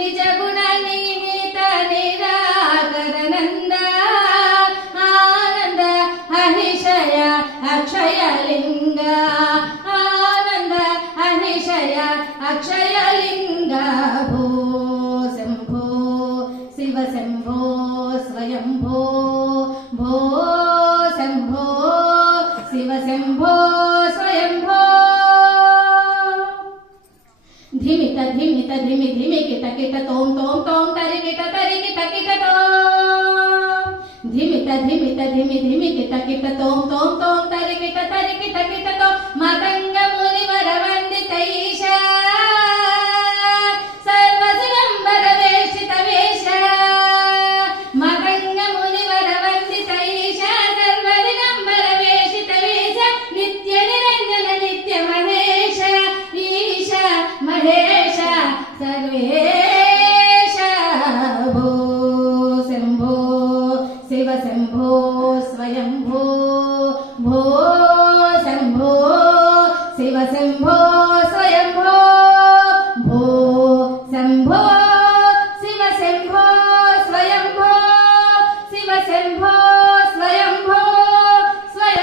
निज गुण निहित निराकर नंद आनंद अहिशय अक्षय लिंग आनंद अहिशय अक्षय लिंग भो शंभो शिव शंभो स्वयंभो भो शंभो शिव शंभो स्वयंभो धिमित धिमित धिमि धिमि किट किट तोम तोम तोम तरि किट किट तोम धिमित धिमित धिमि धिमि किट किट तोम तोम तोम तरि किट किट तोम मतंग मुनिवर वंदित ईशा सर्वसिगंबर वेशित वेश मतंग मुनिवर वंदित ईशा सर्वसिगंबर वेशित वेश नित्य निरंजन नित्य महेश ईश महेश सर्वेश भो शंभो शिव शंभो स्वयंभो भो शंभो शिव शंभो स्वयंभो